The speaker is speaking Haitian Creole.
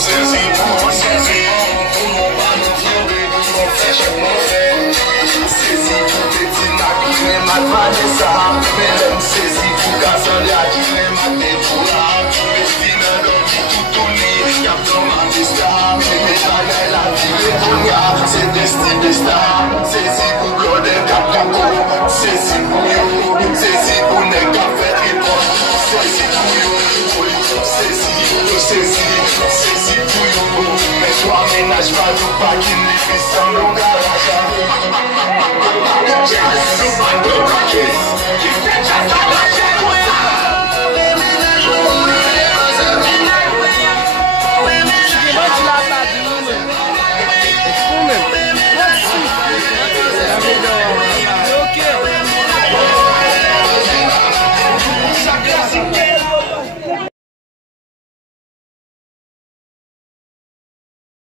sezi pou nou pa nou vlore, nou fè chèk nou fè. Sezi pou peti na ki kren mat Vanessa, men lèm sezi pou gazan ya ki kren mat Depoura. Peti nan lòm ki toutouni, yap ton matista, me bagay la vi le bonya, se desti desta. Sezi pou glode kap kako, sezi pou yo, sezi pou nek kap fè tripon, sezi pou yo, sezi pou yo, men swa menaj pa nou pa ki ni fisan nou garaja.